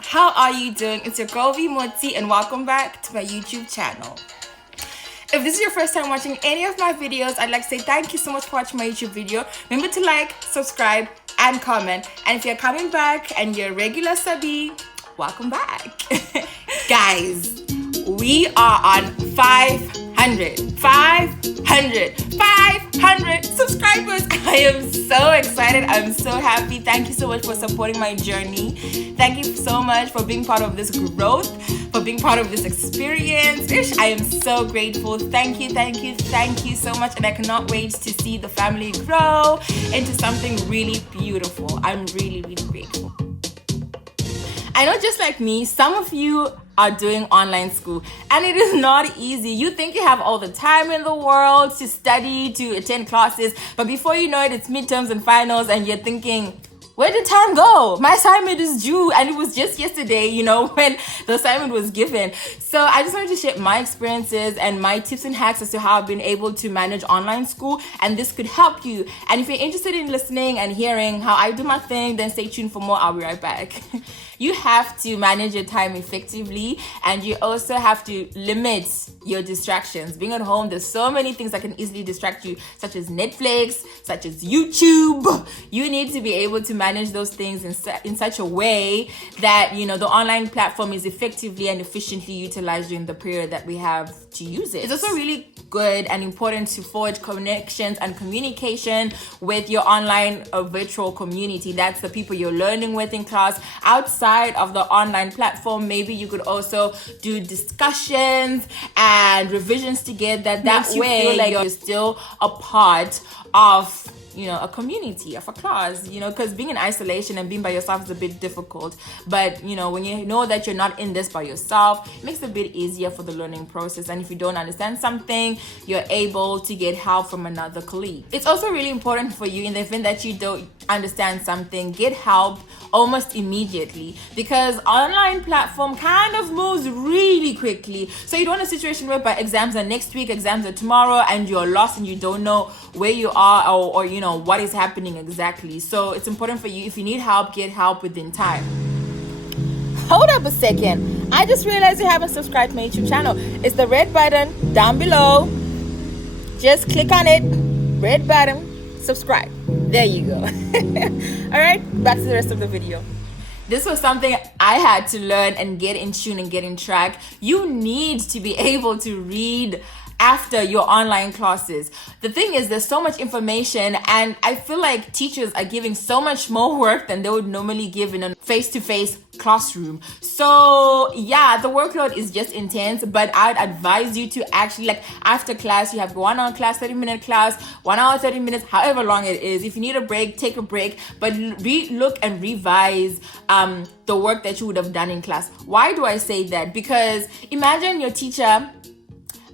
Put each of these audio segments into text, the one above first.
how are you doing? It's your girl Vee and welcome back to my YouTube channel. If this is your first time watching any of my videos, I'd like to say thank you so much for watching my YouTube video. Remember to like, subscribe, and comment. And if you're coming back and you're a regular subby, welcome back. Guys, we are on 500 subscribers. I am so excited. I'm so happy. Thank you so much for supporting my journey. Thank you so much for being part of this growth, for being part of this experience. I am so grateful. Thank you so much. And I cannot wait to see the family grow into something really beautiful. I'm really grateful. I know, just like me, some of you are doing online school and it is not easy. You think you have all the time in the world to study, to attend classes, but before you know it, it's midterms and finals and you're thinking, where did time go? My assignment is due, and it was just yesterday, when the assignment was given. So I just wanted to share my experiences and my tips and hacks as to how I've been able to manage online school, and this could help you. And if you're interested in listening and hearing how I do my thing, then stay tuned for more. I'll be right back. You have to manage your time effectively, and you also have to limit your distractions. Being at home, there's so many things that can easily distract you, such as Netflix, such as YouTube. You need to be able to manage those things in such a way that, the online platform is effectively and efficiently utilized during the period that we have to use it. It's also really good and important to forge connections and communication with your online or virtual community. That's the people you're learning with in class. Outside of the online platform, maybe you could also do discussions and revisions together. That way you feel like you're still a part of a community, of a class, because being in isolation and being by yourself is a bit difficult. But, when you know that you're not in this by yourself, it makes it a bit easier for the learning process. And if you don't understand something, you're able to get help from another colleague. It's also really important for you, in the event that you don't understand something, get help almost immediately, because online platform kind of moves really quickly. So you don't want a situation where exams are next week, exams are tomorrow, and you're lost and you don't know where you are or what is happening exactly. So it's important for you, if you need help, get help within time. Hold up a second. I just realized you haven't subscribed to my YouTube channel. It's the red button down below. Just click on it. Red button, subscribe. There you go. All right, back to the rest of the video. This was something I had to learn and get in tune and get in track. You need to be able to read after your online classes. The thing is, there's so much information, and I feel like teachers are giving so much more work than they would normally give in a face-to-face classroom. So yeah, the workload is just intense, but I'd advise you to actually, after class, you have 1 hour class, 30-minute class, 1 hour, 30 minutes, however long it is. If you need a break, take a break, but look and revise the work that you would have done in class. Why do I say that? Because imagine your teacher,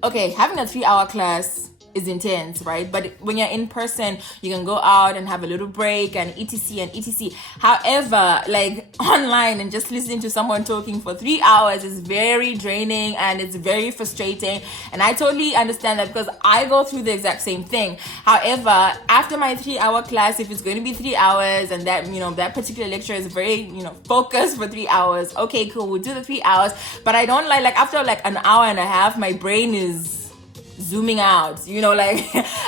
okay, having a 3-hour class is intense, right? But when you're in person, you can go out and have a little break and etc. However, online and just listening to someone talking for 3 hours is very draining and it's very frustrating. And I totally understand that, because I go through the exact same thing. However, after my 3-hour class, if it's going to be 3 hours and that, that particular lecture is very, focused for 3 hours, okay, cool, we'll do the 3 hours. But I don't after an hour and a half, my brain is zooming out,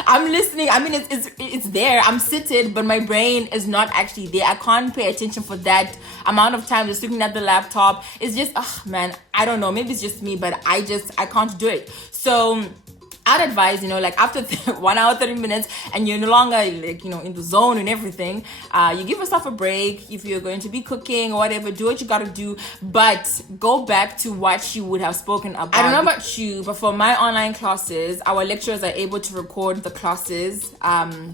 I'm listening. I mean, it's there, I'm seated, but my brain is not actually there. I can't pay attention for that amount of time just looking at the laptop. It's just, man, I don't know, maybe it's just me, but I can't do it. So I'd advise, after 1 hour, 30 minutes, and you're no longer in the zone and everything, you give yourself a break. If you're going to be cooking or whatever, do what you gotta do, but go back to what you would have spoken about. I don't know about you, but for my online classes, our lecturers are able to record the classes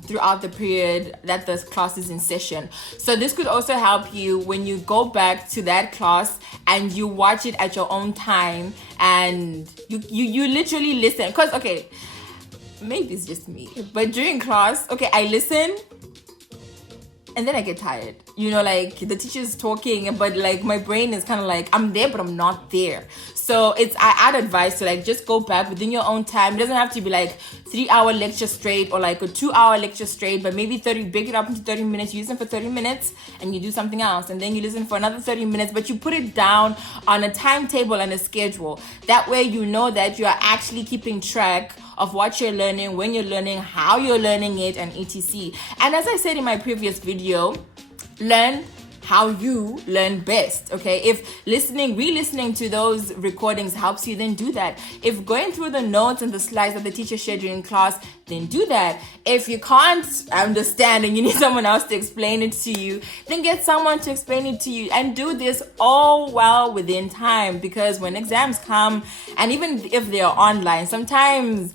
throughout the period that the class is in session. So this could also help you when you go back to that class and you watch it at your own time, and you literally listen. Because, okay, maybe it's just me, but during class, okay, I listen and then I get tired. you know, like the teacher's talking, but like my brain is kind of like, I'm there, but I'm not there. So I'd advise to like just go back within your own time. It doesn't have to be like 3-hour lecture straight or like a 2-hour lecture straight, but maybe break it up into 30 minutes. You listen for 30 minutes and you do something else, and then you listen for another 30 minutes, but you put it down on a timetable and a schedule. That way you know that you are actually keeping track of what you're learning, when you're learning, how you're learning it, and etc. And as I said in my previous video, learn how you learn best. Okay, if re-listening to those recordings helps you, then do that. If going through the notes and the slides that the teacher shared during class, then do that. If you can't understand and you need someone else to explain it to you, then get someone to explain it to you, and do this all while within time, because when exams come, and even if they are online, sometimes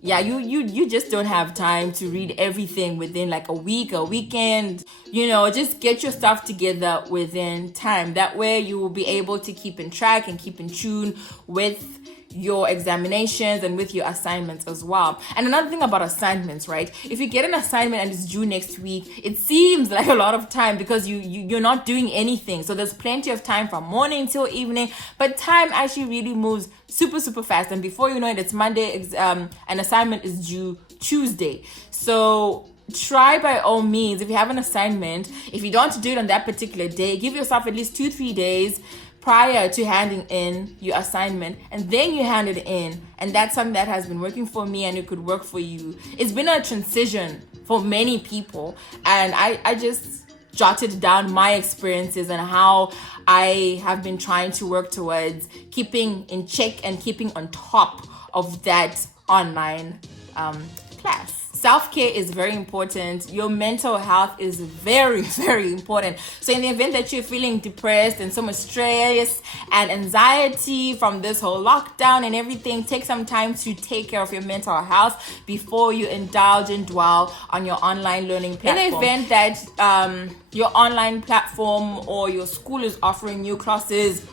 you just don't have time to read everything within like a week, a weekend. You know, just get your stuff together within time. That way you will be able to keep in track and keep in tune with your examinations and with your assignments as well. And another thing about assignments, right? If you get an assignment and it's due next week, it seems like a lot of time because you're not doing anything. So there's plenty of time from morning till evening, but time actually really moves super fast, and before you know it, it's Monday. An assignment is due Tuesday. So try by all means, if you have an assignment, if you don't do it on that particular day, give yourself at least 2-3 days prior to handing in your assignment, and then you hand it in. And that's something that has been working for me, and it could work for you. It's been a transition for many people, and I just jotted down my experiences and how I have been trying to work towards keeping in check and keeping on top of that online class. Self-care is very important. Your mental health is very important. So in the event that you're feeling depressed and so much stress and anxiety from this whole lockdown and everything, take some time to take care of your mental health before you indulge and dwell on your online learning platform. In the event that your online platform or your school is offering new classes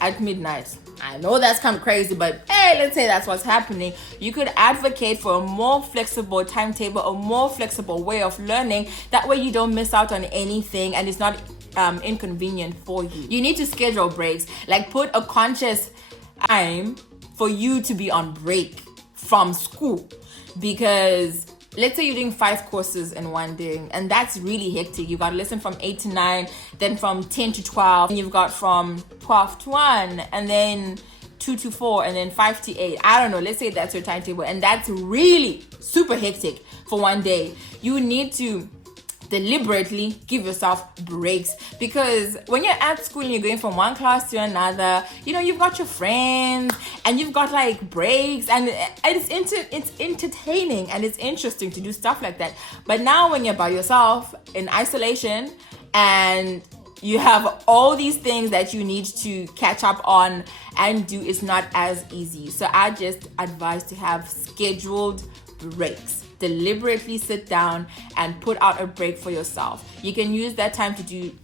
at midnight, I know that's kind of crazy, but hey, let's say that's what's happening. You could advocate for a more flexible timetable, a more flexible way of learning. That way you don't miss out on anything and it's not inconvenient for you. You need to schedule breaks, like put a conscious time for you to be on break from school, because let's say you're doing 5 courses in one day, and that's really hectic. You got to listen from 8 to 9, then from 10 to 12, and you've got from 12 to 1, and then 2 to 4, and then 5 to 8. I don't know, let's say that's your timetable, and that's really super hectic for one day. You need to deliberately give yourself breaks, because when you're at school and you're going from one class to another, you know, you've got your friends and you've got like breaks, and it's entertaining and it's interesting to do stuff like that. But now when you're by yourself in isolation and you have all these things that you need to catch up on and do, it's not as easy. So I just advise to have scheduled breaks. Deliberately sit down and put out a break for yourself. You can use that time to do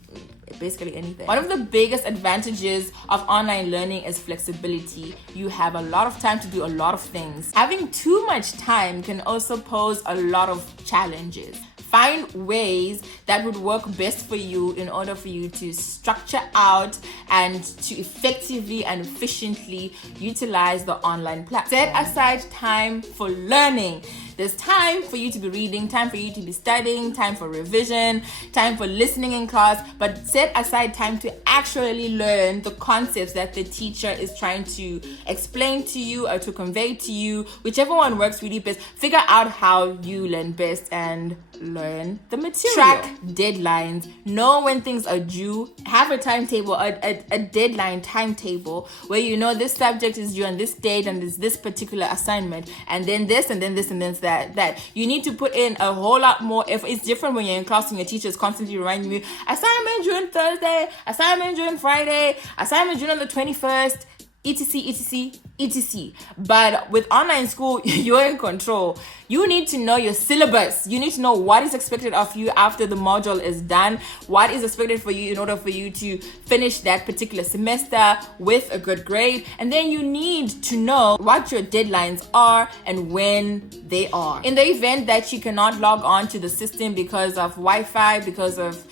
basically anything. One of the biggest advantages of online learning is flexibility. You have a lot of time to do a lot of things. Having too much time can also pose a lot of challenges. Find ways that would work best for you in order for you to structure out and to effectively and efficiently utilize the online platform. Set aside time for learning. There's time for you to be reading, time for you to be studying, time for revision, time for listening in class, but set aside time to actually learn the concepts that the teacher is trying to explain to you or to convey to you. Whichever one works really best. Figure out how you learn best and learn the material. Track deadlines. Know when things are due. Have a timetable, a deadline timetable where you know this subject is due on this date and there's this particular assignment, and then this and then this and then that. You need to put in a whole lot more. If it's different when you're in class and your teacher is constantly reminding you, assignment due on Thursday, assignment due on Friday, assignment due on the 21st, etc. But with online school, you're in control. You need to know your syllabus. You need to know what is expected of you after the module is done, what is expected for you in order for you to finish that particular semester with a good grade. And then you need to know what your deadlines are and when they are. In the event that you cannot log on to the system because of Wi-Fi, because of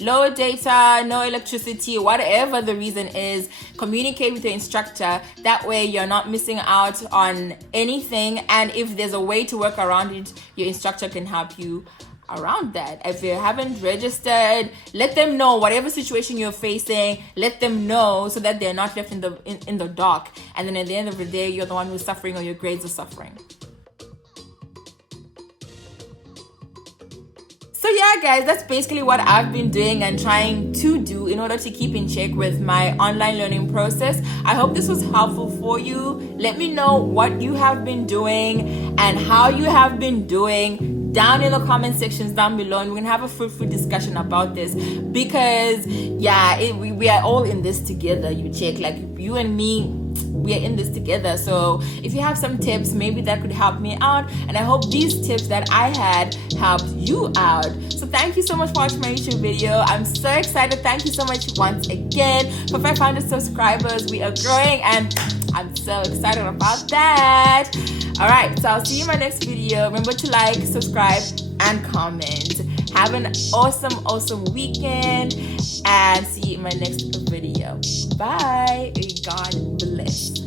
low data, no electricity, whatever the reason is, communicate with your instructor. That way you're not missing out on anything, and if there's a way to work around it, your instructor can help you around that. If you haven't registered, let them know whatever situation you're facing, let them know so that they're not left in the dark, and then at the end of the day you're the one who's suffering or your grades are suffering. So yeah guys, that's basically what I've been doing and trying to do in order to keep in check with my online learning process. I hope this was helpful for you. Let me know what you have been doing and how you have been doing down in the comment sections down below, and we're gonna have a fruitful discussion about this, because yeah, we are all in this together. You check, like you and me, we are in this together. So if you have some tips, maybe that could help me out, and I hope these tips that I had helped you out. So thank you so much for watching my YouTube video. I'm so excited. Thank you so much once again for 500 subscribers. We are growing and I'm so excited about that. All right, so I'll see you in my next video. Remember to like, subscribe, and comment. Have an awesome weekend, and see you in my next video. Bye. God bless.